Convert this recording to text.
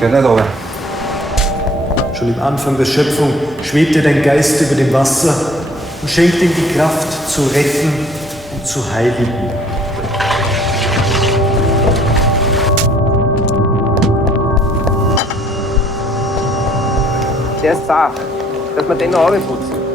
Geht nicht runter. Schon im Anfang der Schöpfung schwebte dein Geist über dem Wasser und schenkte ihm die Kraft zu retten und zu heiligen. Der ist zart, dass wir den noch runterputzen.